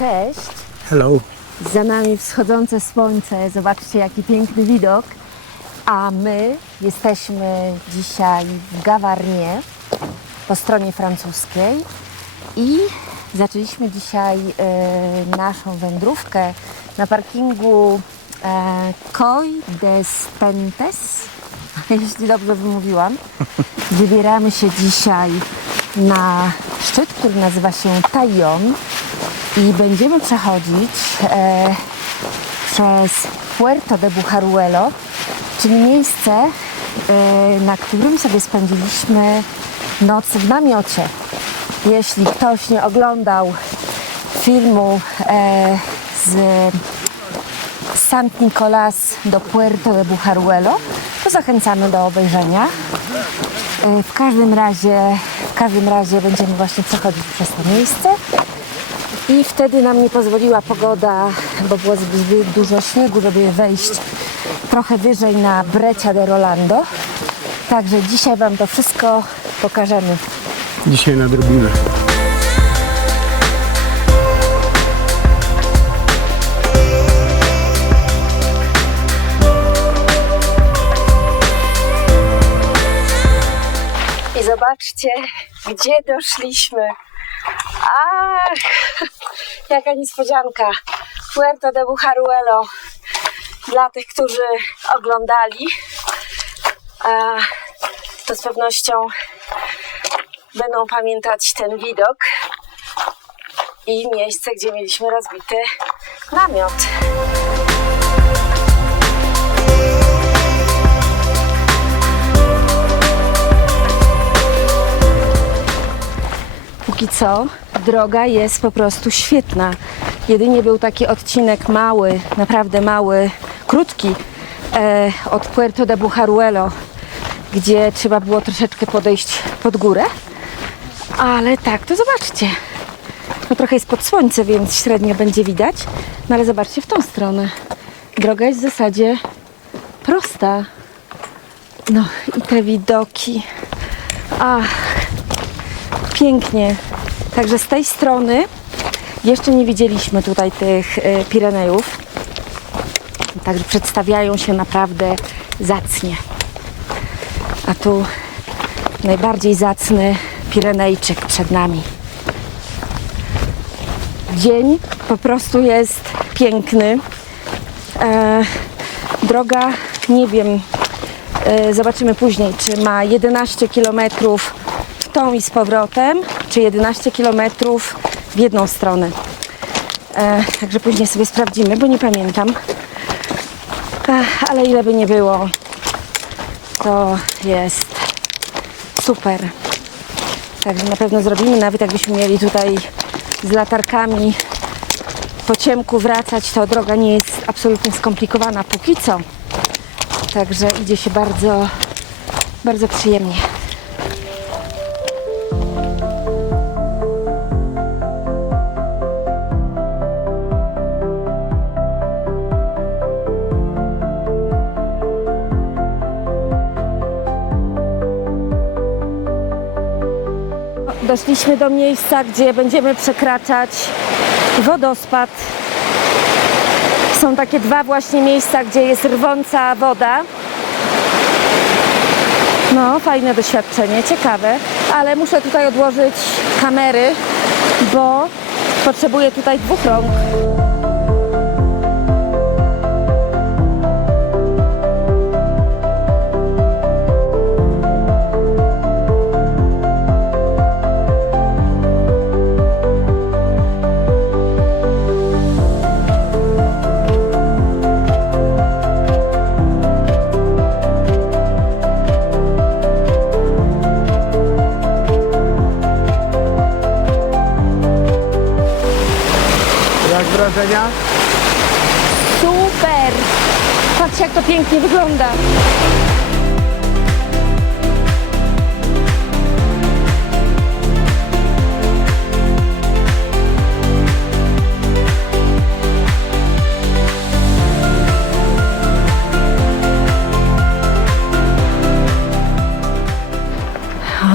Cześć! Hello. Za nami wschodzące słońce, zobaczcie jaki piękny widok. A my jesteśmy dzisiaj w Gavarnie, po stronie francuskiej i zaczęliśmy dzisiaj naszą wędrówkę na parkingu Coll des Pentes, jeśli dobrze wymówiłam. Wybieramy się dzisiaj na szczyt, który nazywa się Taillon i będziemy przechodzić przez Puerto de Bujaruelo, czyli miejsce, na którym sobie spędziliśmy noc w namiocie. Jeśli ktoś nie oglądał filmu z Sant Nicolás do Puerto de Bujaruelo, to zachęcamy do obejrzenia. W każdym razie będziemy właśnie przechodzić przez to miejsce i wtedy nam nie pozwoliła pogoda, bo było zbyt dużo śniegu, żeby wejść trochę wyżej na Brecha de Rolando. Także dzisiaj Wam to wszystko pokażemy. Dzisiaj nadrobimy. I zobaczcie, gdzie doszliśmy. Ach, jaka niespodzianka. Puerto de Bujaruelo. Dla tych, którzy oglądali, to z pewnością będą pamiętać ten widok i miejsce, gdzie mieliśmy rozbity namiot. Póki co droga jest po prostu świetna. Jedynie był taki odcinek mały, naprawdę mały, krótki od Puerto de Bujaruelo, gdzie trzeba było troszeczkę podejść pod górę. Ale tak, to zobaczcie. No trochę jest pod słońce, więc średnio będzie widać. No ale zobaczcie w tą stronę. Droga jest w zasadzie prosta. No i te widoki. Ach, pięknie. Także z tej strony jeszcze nie widzieliśmy tutaj tych Pirenejów. Także przedstawiają się naprawdę zacnie. A tu najbardziej zacny Pirenejczyk przed nami. Dzień po prostu jest piękny. Droga, nie wiem, zobaczymy później, czy ma 11 km w tą i z powrotem, czy 11 km w jedną stronę. Także później sobie sprawdzimy, bo nie pamiętam. Ale ile by nie było, to jest super. Także na pewno zrobimy, nawet jakbyśmy mieli tutaj z latarkami po ciemku wracać, to droga nie jest absolutnie skomplikowana póki co. Także idzie się bardzo, bardzo przyjemnie. Doszliśmy do miejsca, gdzie będziemy przekraczać wodospad. Są takie dwa właśnie miejsca, gdzie jest rwąca woda. No, fajne doświadczenie, ciekawe, ale muszę tutaj odłożyć kamery, bo potrzebuję tutaj dwóch rąk. Jak wrażenia? Super! Patrzcie, jak to pięknie wygląda.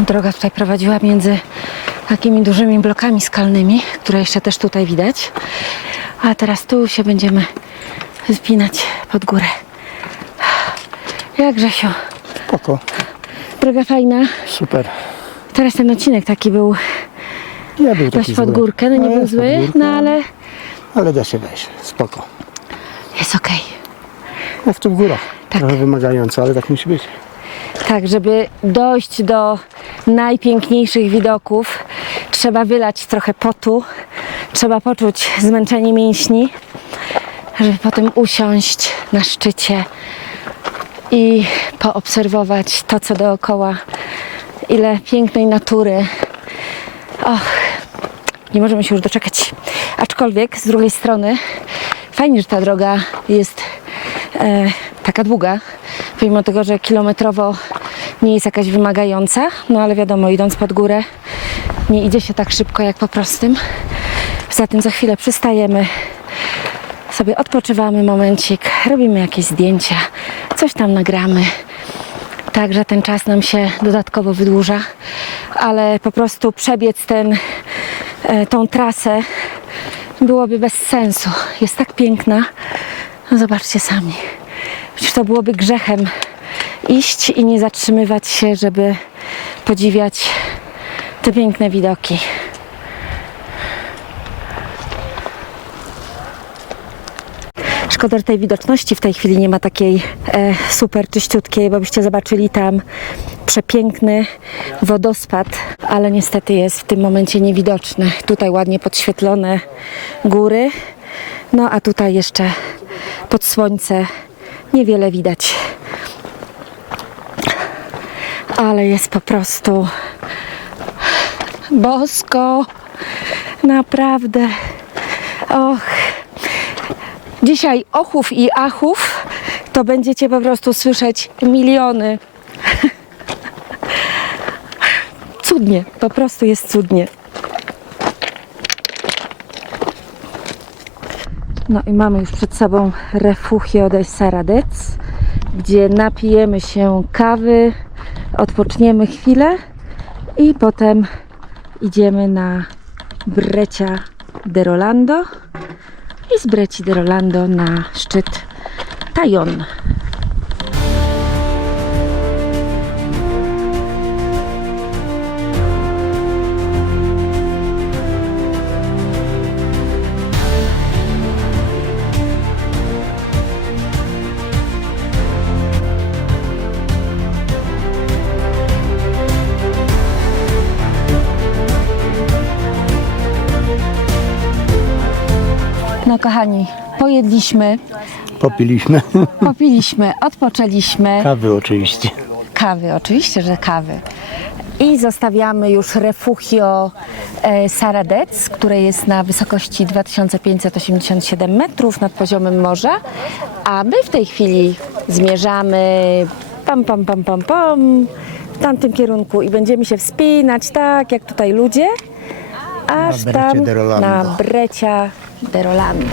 Droga tutaj prowadziła między takimi dużymi blokami skalnymi, które jeszcze też tutaj widać. A teraz tu się będziemy wspinać pod górę. Jak Grzesiu? Spoko, Droga fajna. super. Teraz ten odcinek taki był Nie był dość taki pod zły. górkę, no nie był jest pod zły, górkę, no ale ale da się wejść, spoko. jest okej. Jest tu w górach. Tak. Trochę wymagająco, ale tak musi być. Tak, żeby dojść do najpiękniejszych widoków, trzeba wylać trochę potu, trzeba poczuć zmęczenie mięśni, żeby potem usiąść na szczycie i poobserwować to, co dookoła. Ile pięknej natury. Och, nie możemy się już doczekać. Aczkolwiek z drugiej strony fajnie, że ta droga jest taka długa, pomimo tego, że kilometrowo nie jest jakaś wymagająca, no ale wiadomo, idąc pod górę nie idzie się tak szybko jak po prostym. Poza tym za chwilę przystajemy, sobie odpoczywamy momencik, robimy jakieś zdjęcia, coś tam nagramy. Także ten czas nam się dodatkowo wydłuża, ale po prostu przebiec tą trasę byłoby bez sensu. Jest tak piękna, no zobaczcie sami. Przecież to byłoby grzechem iść i nie zatrzymywać się, żeby podziwiać te piękne widoki. Szkoda, że tej widoczności w tej chwili nie ma takiej super czyściutkiej, bo byście zobaczyli tam przepiękny wodospad, ale niestety jest w tym momencie niewidoczny. Tutaj ładnie podświetlone góry, no a tutaj jeszcze pod słońce niewiele widać. Ale jest po prostu bosko, naprawdę. Och. Dzisiaj ochów i achów to będziecie po prostu słyszeć miliony. Cudnie, po prostu jest cudnie. No i mamy już przed sobą Refugio del Saradez, gdzie napijemy się kawy, odpoczniemy chwilę i potem idziemy na Breccia de Rolando i z Brecci de Rolando na szczyt Tajon. No kochani, pojedliśmy, popiliśmy, odpoczęliśmy. Kawy oczywiście. Kawy, oczywiście, że kawy. I zostawiamy już Refugio Saradez, które jest na wysokości 2587 metrów nad poziomem morza, a my w tej chwili zmierzamy w tamtym kierunku i będziemy się wspinać tak jak tutaj ludzie, aż Na Breccia tam de Rolando. na Breccia de Rolando.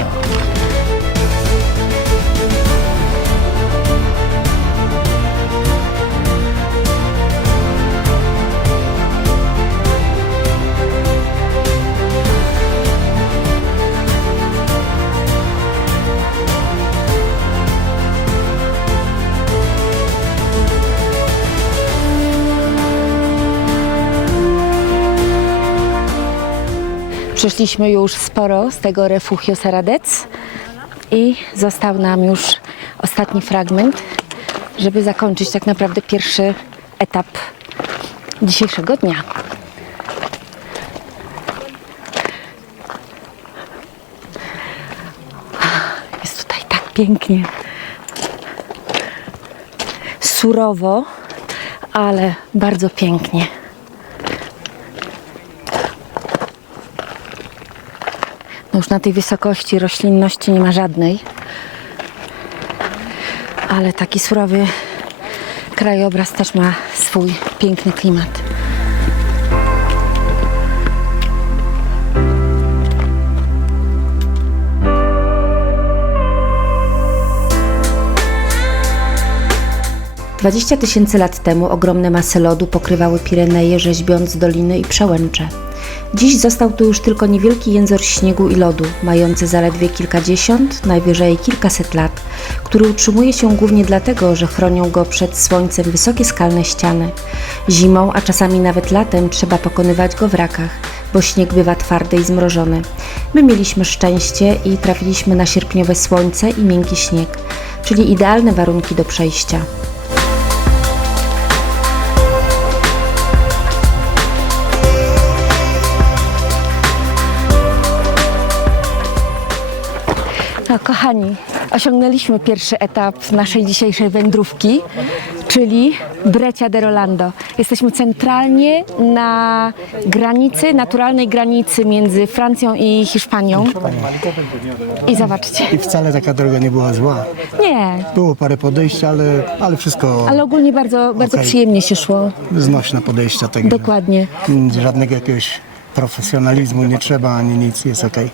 Przeszliśmy już sporo z tego Refugio Saradez i został nam już ostatni fragment, żeby zakończyć tak naprawdę pierwszy etap dzisiejszego dnia. Jest tutaj tak pięknie. Surowo, ale bardzo pięknie. No już na tej wysokości roślinności nie ma żadnej, ale taki surowy krajobraz też ma swój piękny klimat. Tysięcy lat temu ogromne masy lodu pokrywały Pireneje, rzeźbiąc doliny i przełęcze. Dziś został tu już tylko niewielki jęzor śniegu i lodu, mający zaledwie kilkadziesiąt, najwyżej kilkaset lat, który utrzymuje się głównie dlatego, że chronią go przed słońcem wysokie skalne ściany. Zimą, a czasami nawet latem trzeba pokonywać go w rakach, bo śnieg bywa twardy i zmrożony. My mieliśmy szczęście i trafiliśmy na sierpniowe słońce i miękki śnieg, czyli idealne warunki do przejścia. No, kochani, osiągnęliśmy pierwszy etap naszej dzisiejszej wędrówki, czyli Breccia de Rolando. Jesteśmy centralnie na granicy, naturalnej granicy między Francją i Hiszpanią. I zobaczcie. I wcale taka droga nie była zła. Nie, Było parę podejść, ale wszystko ale ogólnie bardzo Okej. przyjemnie się szło. znośne podejścia. Także Dokładnie. żadnego jakiegoś profesjonalizmu nie trzeba, ani nic, jest okej.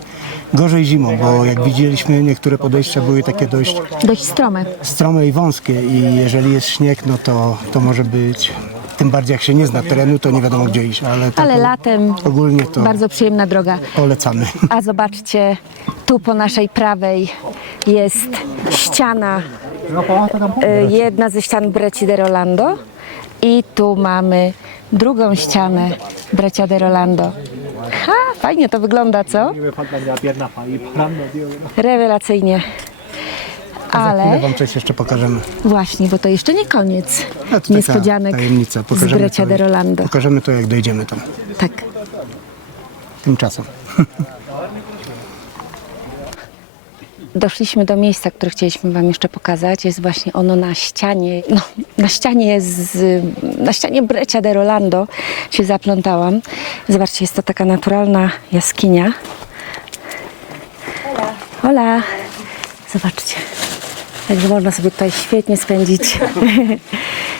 Gorzej zimą, bo jak widzieliśmy, niektóre podejścia były takie dość Dość strome. strome i wąskie i jeżeli jest śnieg, no to może być, tym bardziej jak się nie zna terenu, to nie wiadomo gdzie iść, ale, tak Ale latem ogólnie to bardzo przyjemna droga. polecamy. A zobaczcie, tu po naszej prawej jest ściana, jedna ze ścian Brecci de Rolando i tu mamy drugą ścianę Breccia de Rolando. Ha, fajnie to wygląda, co? Rewelacyjnie. Chwilę Ale wam coś jeszcze pokażemy. właśnie, bo to jeszcze nie koniec A to taka niespodzianek tajemnica. z Breccia de Rolando. Pokażemy to jak dojdziemy tam. Tak. Tymczasem. Doszliśmy do miejsca, które chcieliśmy wam jeszcze pokazać. Jest właśnie ono na ścianie, no, na ścianie Breccia de Rolando się zaplątałam. Zobaczcie, jest to taka naturalna jaskinia. Hola. Zobaczcie. Także można sobie tutaj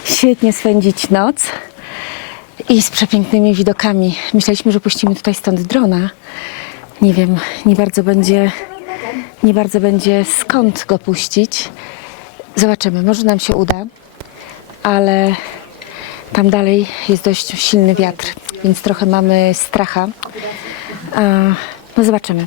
świetnie spędzić noc i z przepięknymi widokami. Myśleliśmy, że puścimy tutaj stąd drona. Nie wiem, nie bardzo będzie skąd go puścić. Zobaczymy, może nam się uda, ale tam dalej jest dość silny wiatr, więc trochę mamy stracha. No zobaczymy.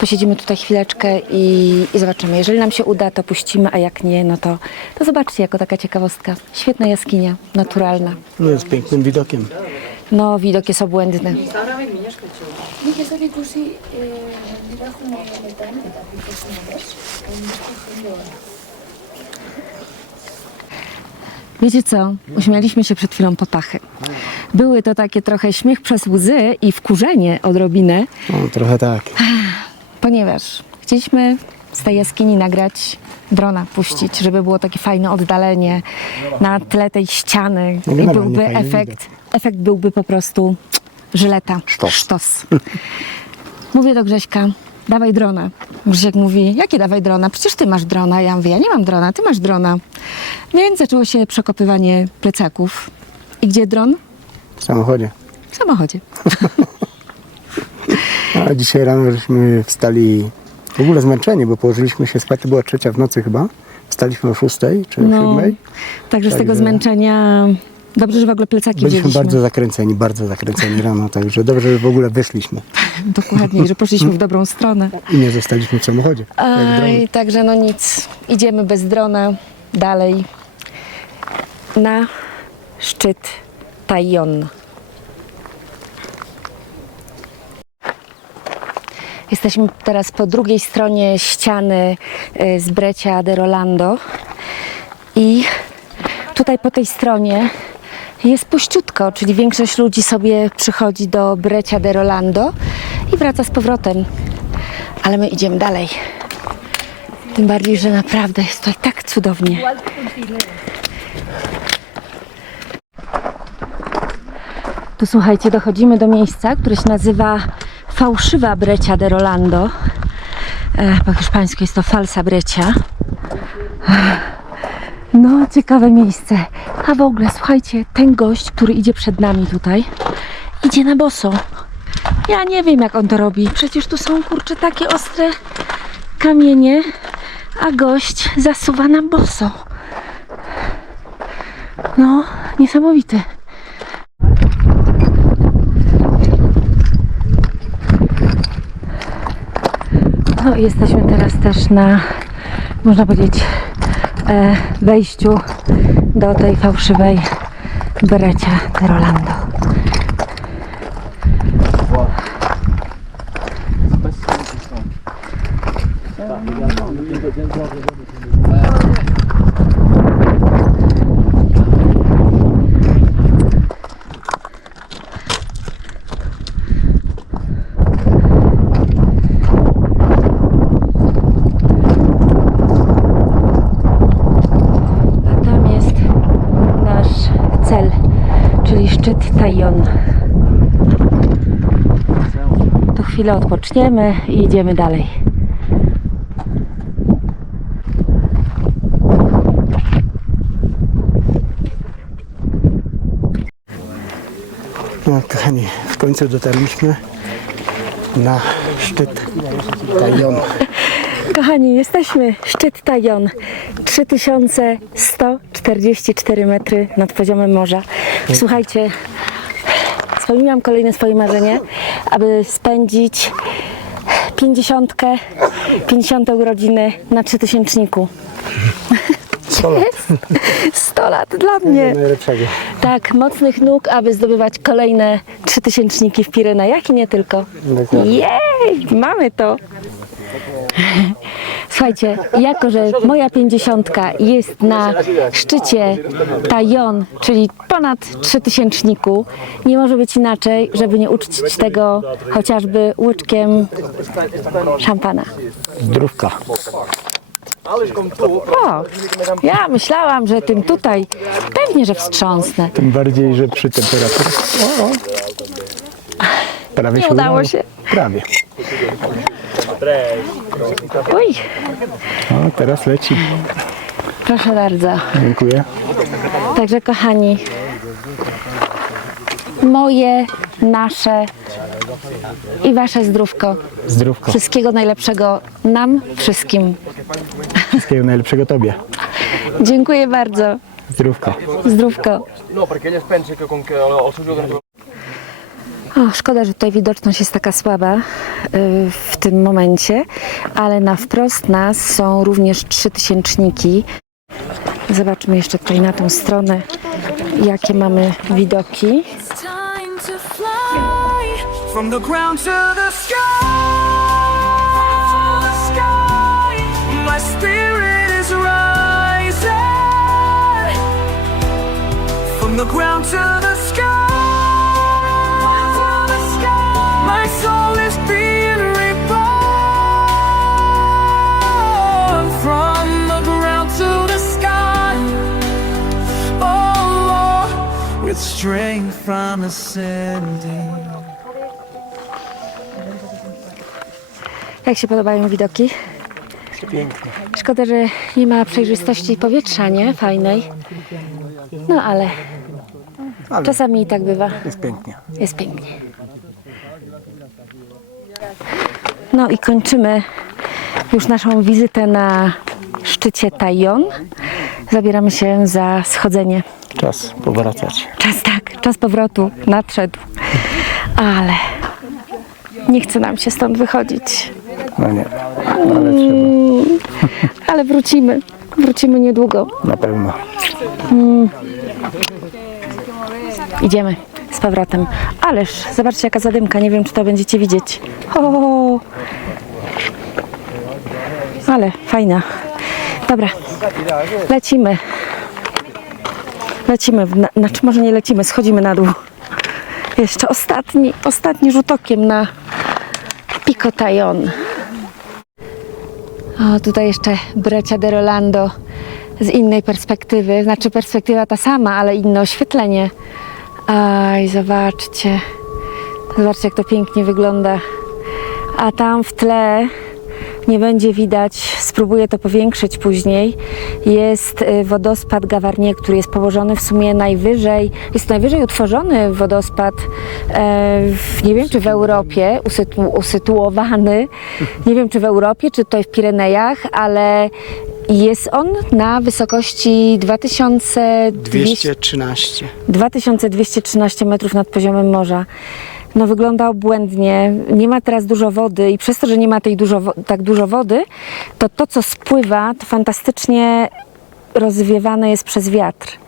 Posiedzimy tutaj chwileczkę i zobaczymy. Jeżeli nam się uda, to puścimy, a jak nie, no to zobaczcie, jako taka ciekawostka. Świetna jaskinia, naturalna. No z pięknym widokiem. No, widok jest obłędny. Wiecie co? Uśmialiśmy się przed chwilą po pachy. Były to takie trochę śmiech przez łzy i wkurzenie odrobinę, No, trochę tak. ponieważ chcieliśmy z tej jaskini nagrać drona, puścić, żeby było takie fajne oddalenie na tle tej ściany No i generalnie byłby fajny efekt byłby po prostu żyleta, sztos. Mówię do Grześka, dawaj drona. Grzesiek mówi, jakie dawaj drona? Przecież ty masz drona. Ja mówię, ja nie mam drona, ty masz drona. Więc zaczęło się przekopywanie plecaków. I gdzie dron? W samochodzie. W samochodzie. A dzisiaj rano żeśmy wstali w ogóle zmęczeni, bo położyliśmy się spać, to była 3 w nocy chyba. Wstaliśmy o 6 czy o 7. Także z tego Także- zmęczenia dobrze, że w ogóle plecaki Byliśmy wzięliśmy. bardzo zakręceni rano, także dobrze, że w ogóle wyszliśmy Dokładnie, że poszliśmy w dobrą stronę. i nie zostaliśmy w samochodzie. Jak dron. Także no nic, idziemy bez drona dalej na szczyt Taillon. Jesteśmy teraz po drugiej stronie ściany z Breccia de Rolando i tutaj po tej stronie jest puściutko, czyli większość ludzi sobie przychodzi do Breccia de Rolando i wraca z powrotem. Ale my idziemy dalej. Tym bardziej, że naprawdę jest tutaj tak cudownie. Tu słuchajcie, dochodzimy do miejsca, które się nazywa Fałszywa Breccia de Rolando. Po hiszpańsku jest to Falsa Breccia. No, ciekawe miejsce. A w ogóle, słuchajcie, ten gość, który idzie przed nami tutaj, idzie na boso. Ja nie wiem, jak on to robi. Przecież tu są, kurczę, takie ostre kamienie, a gość zasuwa na boso. No, niesamowite. No i jesteśmy teraz też na, można powiedzieć, wejściu do tej fałszywej Breccia de Rolando. A tam jest nasz cel, czyli szczyt Taillon. Tu chwilę odpoczniemy i idziemy dalej. No, kochani, w końcu dotarliśmy na szczyt Taillon. Kochani, jesteśmy. Szczyt Taillon. 3144 metry nad poziomem morza. Słuchajcie, spełniłam kolejne swoje marzenie, aby spędzić 50 urodziny na 3000. 100 lat. 100 lat dla mnie. Najlepszego. Tak, mocnych nóg, aby zdobywać kolejne 3000 w Pirenejach i nie tylko. Dokładnie. Jej, mamy to. Słuchajcie, jako że moja 50 jest na szczycie Taillon, czyli ponad 3000, nie może być inaczej, żeby nie uczcić tego chociażby łyczkiem szampana. Zdrówka. O, ja myślałam, że tym tutaj pewnie, że wstrząsnę. Tym bardziej, że przy temperaturze. Prawie Nie się udało się. Prawie. Uj, O, teraz leci. proszę bardzo. Dziękuję. Także kochani, moje, nasze i wasze zdrówko. Zdrówko. Wszystkiego najlepszego nam wszystkim. Wszystkiego najlepszego tobie. Dziękuję bardzo. Zdrówko. Zdrówko. No, perché io penso che con che ho subito O, szkoda, że tutaj widoczność jest taka słaba w tym momencie, ale na wprost nas są również 3000. Zobaczmy jeszcze tutaj na tą stronę, jakie mamy widoki. Time to fly from the ground to the sky. My spirit is rising from the ground to the sky. My soul is being reborn from the ground to the sky. Oh Lord, with strength from ascending. Jak się podobają widoki? Pięknie. Szkoda, że nie ma przejrzystości powietrza, nie? Fajnej. No ale czasami i tak bywa. Jest pięknie. Jest pięknie. No i kończymy już naszą wizytę na szczycie Taillon. Zabieramy się za schodzenie. Czas powracać. Czas powrotu nadszedł. Ale nie chce nam się stąd wychodzić. No nie, ale trzeba. Ale wrócimy. Wrócimy niedługo. Na pewno. Idziemy z powrotem. Ależ, zobaczcie jaka zadymka. Nie wiem, czy to będziecie widzieć. O! Ale fajna. Dobra, lecimy. Lecimy, znaczy może nie lecimy, schodzimy na dół. Jeszcze ostatni rzut okiem na Pico Taillon. O, tutaj jeszcze Breccia de Rolando z innej perspektywy. Znaczy perspektywa ta sama, ale inne oświetlenie. Aj, zobaczcie. Zobaczcie, jak to pięknie wygląda. A tam w tle nie będzie widać, spróbuję to powiększyć później, jest wodospad Gavarnie, który jest położony w sumie najwyżej, jest najwyżej utworzony wodospad, nie wiem czy w Europie, usytuowany, nie wiem czy w Europie, czy tutaj w Pirenejach, ale jest on na wysokości 2213 metrów nad poziomem morza. no wygląda obłędnie. Nie ma teraz dużo wody i przez to, że nie ma tej tak dużo wody, to co spływa, to fantastycznie rozwiewane jest przez wiatr.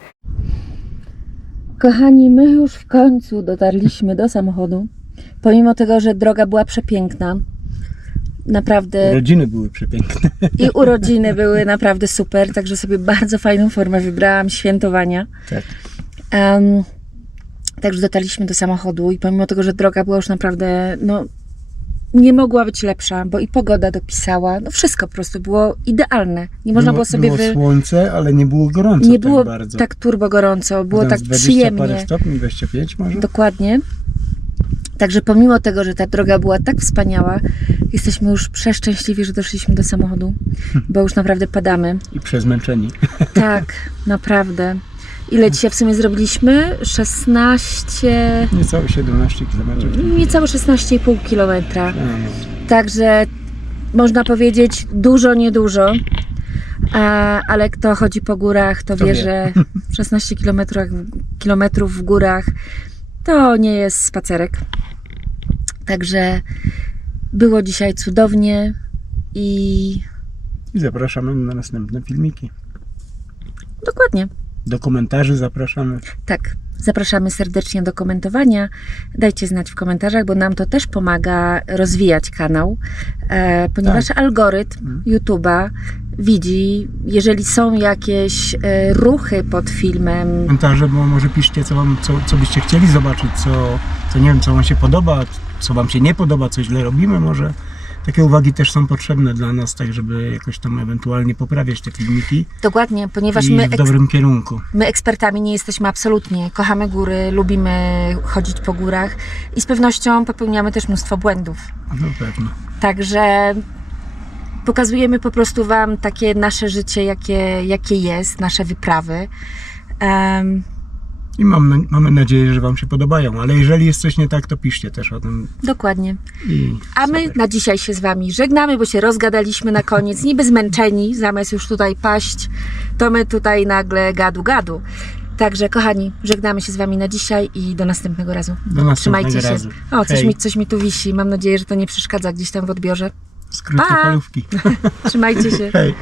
Kochani, my już w końcu dotarliśmy do samochodu. Pomimo tego, że droga była przepiękna. Naprawdę. Rodziny były przepiękne. I urodziny były naprawdę super, także sobie bardzo fajną formę wybrałam świętowania. Tak. Także dotarliśmy do samochodu i pomimo tego, że droga była już naprawdę, no nie mogła być lepsza, bo i pogoda dopisała, no wszystko po prostu było idealne. Nie można było sobie Było słońce, ale nie było gorąco nie tak było bardzo. tak turbo gorąco, było Tam tak z 20 przyjemnie. parę stopni, 25 może? Dokładnie. Także pomimo tego, że ta droga była tak wspaniała, jesteśmy już przeszczęśliwi, że doszliśmy do samochodu, bo już naprawdę padamy. I przezmęczeni. Tak, naprawdę. Ile dzisiaj w sumie zrobiliśmy? 16... Niecałe 17 km. Niecałe 16,5 kilometra. Także można powiedzieć dużo, niedużo. Ale kto chodzi po górach, to wie, że 16 kilometrów w górach to nie jest spacerek. Także było dzisiaj cudownie i I zapraszamy na następne filmiki. dokładnie. Do komentarzy zapraszamy. Tak, zapraszamy serdecznie do komentowania. Dajcie znać w komentarzach, bo nam to też pomaga rozwijać kanał, ponieważ algorytm YouTube'a widzi, jeżeli są jakieś ruchy pod filmem. Komentarze, bo może piszcie, co byście chcieli zobaczyć, co nie wiem, co wam się podoba, co wam się nie podoba, co źle robimy może. Takie uwagi też są potrzebne dla nas, tak żeby jakoś tam ewentualnie poprawiać te filmiki Dokładnie, ponieważ i w dobrym kierunku. my ekspertami nie jesteśmy absolutnie. Kochamy góry, lubimy chodzić po górach i z pewnością popełniamy też mnóstwo błędów. No pewno. Także pokazujemy po prostu Wam takie nasze życie, jakie jest, nasze wyprawy. I mamy nadzieję, że wam się podobają, ale jeżeli jest coś nie tak, to piszcie też o tym. Dokładnie. I A my na dzisiaj się z Wami żegnamy, bo się rozgadaliśmy na koniec, niby zmęczeni, zamiast już tutaj paść, to my tutaj nagle gadu. Także kochani, żegnamy się z Wami na dzisiaj i do następnego razu. do następnego Trzymajcie się. razu. O, Hej. coś mi tu wisi. Mam nadzieję, że to nie przeszkadza gdzieś tam w odbiorze. Skrótkie Pa! polówki. Trzymajcie się. Hej.